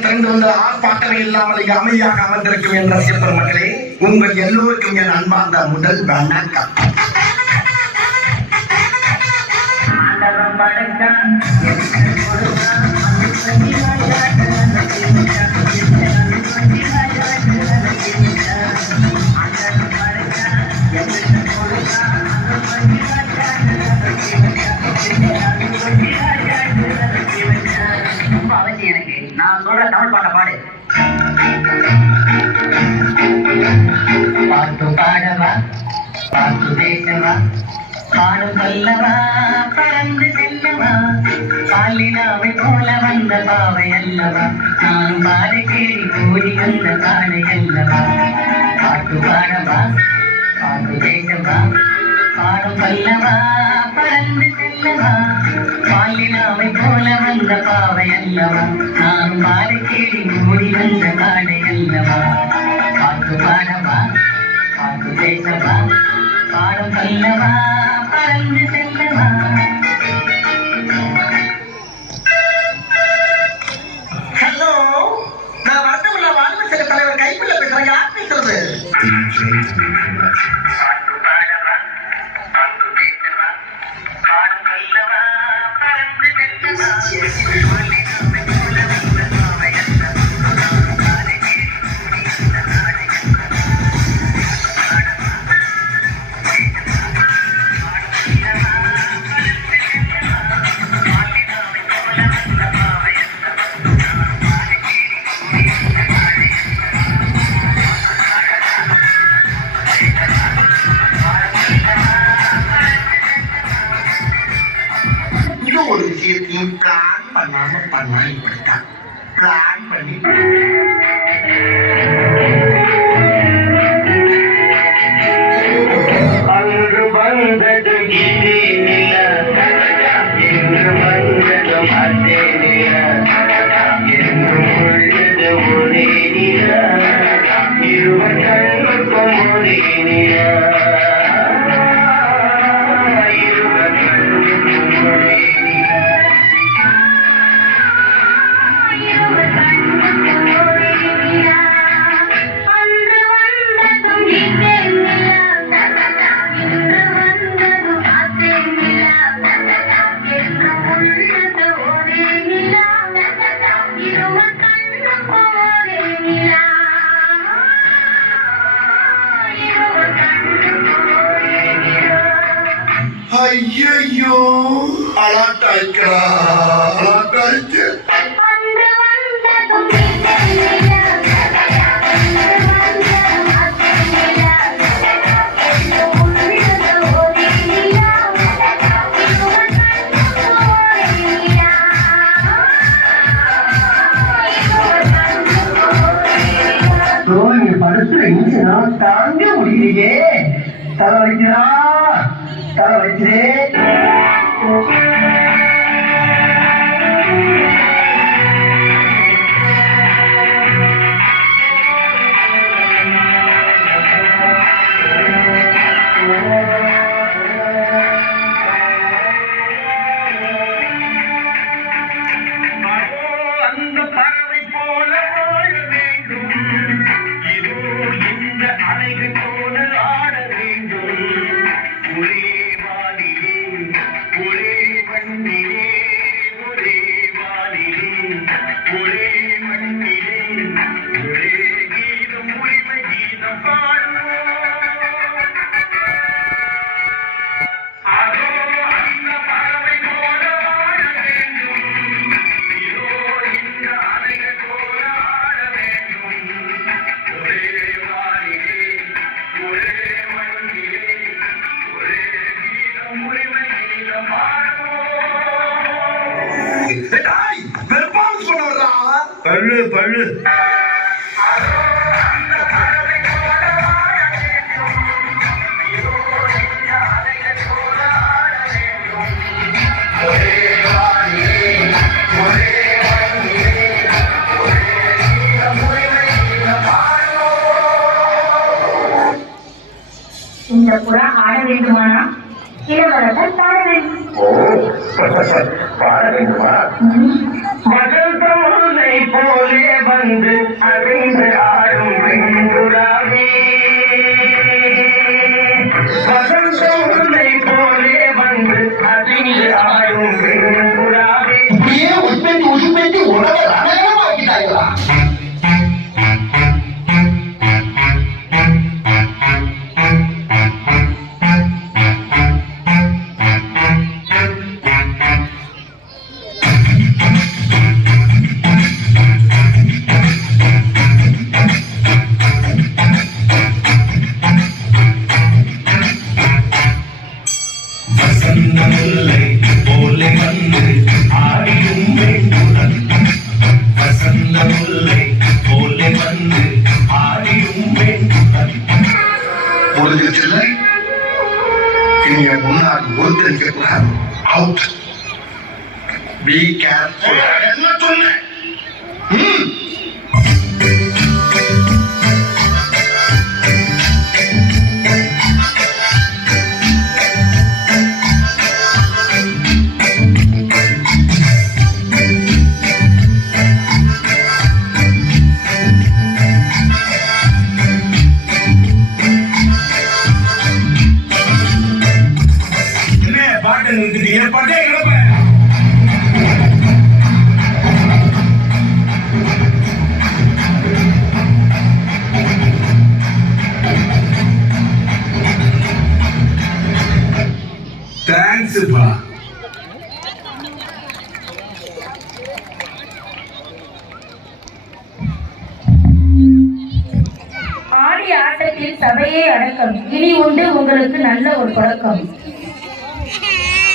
திறந்து வந்த ஆர்ப்பாட்டமே இல்லாமல் இங்கு அமைதியாக அமர்ந்திருக்கும் என் ரசிக பெருமக்களே, உங்கள் எல்லோருக்கும் என் அன்பார்ந்த முதல் வணக்கம். நான் சொல்ற தமிழ் பாட்ட பாடு. பாட்டு பாடவா, பாட்டு பேசவா, பாடும் சொல்லவா, பறந்து செல்லவா, பாலினாவை போல வந்த பாவை அல்லவா, நானும் பாதை தேடி கூடி வந்த பாடை அல்லவா. பாட்டு பாடவா, பாட்டு பேசவா, பாடும் சொல்லவா, பறந்து செல்லவா, பாலினாவை போல வந்த பாவை அல்லவா, நானும் பாதை தேடி கூடி வந்த பாடை அல்லவா. பாட்டு பாடவா, பாட்டு பேசவா, பாடும் சொல்லவா, பறந்து செல்லவா. ஹலோ, நான் வட்டமுள்ள வாழ்வு சில தலைவர் கைப்பிள்ள பேசுறேன். யார் பேசுறது? ஒரு விஷயத்தையும் பிளான் பண்ணாம பண்ணா இப்படித்தான். பிளான் பண்ணி அன்று வந்தது இதே நில, இன்று வந்ததும் அதே நில, என்று உள்ளது ஒரே நில, இருவர் கண்ணுக்கும் ஒரே நில. ஐயோ, அலாட்டாய்க்கடா, அலாட்டாய்க்கு. தாங்க முடியலையே, தலை வைக்கிறா, தலை வைக்கிறே. அந்த பறவை போல வாழ வேண்டும், இதோ இந்த அலைகள் போல ஆட வேண்டும். ஒரே வானிலே, ஒரே மண்ணிலே, ஒரே வானிலே, ஒரே மண்ணிலே, ஒரே கீதம், உரிமை கீதம் பாடுவோம். அதோ அந்த பறவை போல வாழ வேண்டும், இதோ இந்த அலைகள் போல ஆட வேண்டும். ஒரே வானிலே, ஒரே மண்ணிலே, ஒரே கீதம், உரிமை கீதம் பாடுவோம். பள்ளு பள்ளு இந்த புறா ஆட வேண்டுமானா இளவரசர் பாட வேண்டும். பாட வேண்டுமா? மகள் தமுனை போலே வந்து அறிந்து ஆடும் பெண்புறாவே, மகள் தமுனை போலே வந்து அறிந்து ஆடும் பெண்புறாவே. இப்படியே உள்பேட்டி உள்பேட்டி உணவை ரணகரமாக்கிட்டாங்களா? வசந்த முல்லை போலே வந்து ஆடியும் வேண்டுதல், வசந்த முல்லை போலே வந்து ஆடியும் வேண்டுதல். பொழுதுல இனிய முன்னாடி ஒருத்தரிக்க கூடாது. அவுட். Be careful. என்ன சொன்னேன்? என்ன பாட்டை நிறுத்திட்டீங்க? பாட்டே கிளம்ப. தேங்க்ஸ்ப்பா. ஆடி ஆட்டத்தில் சபையே அடக்கம். இனி உண்டு உங்களுக்கு நல்ல ஒரு தொடக்கம்.